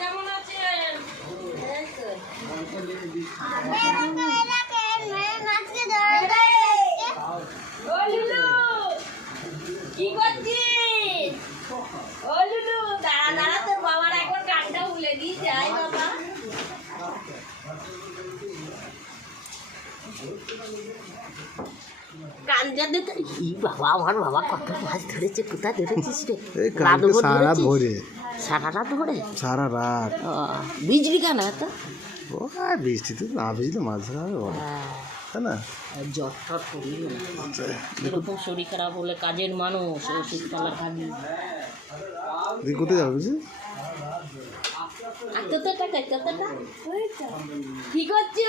কেমন আছেন? কি করছিস? ও লুলু, দাঁড়া দাঁড়া, তোর বাবার একবার কানটা উলে দিয়ে যায় বাবা। কানজাতে তো বাবা, আমার বাবা কত মাছ ধরেছে, কোথায় ধরেছিস রে? সারা ভোরে, সারা রাত ধরে, সারা রাত। বিজলি কেন এত? ও বৃষ্টি তো না, ভিজলে মাছ ধরা হবে, তাই না? জ্বর টর করি এরকম শরীর খারাপ হলে কাজের মানুষ ওষুধপালা খাবি। কোথায় যাবে বুঝি? আর তোর টাকা কি করছিস?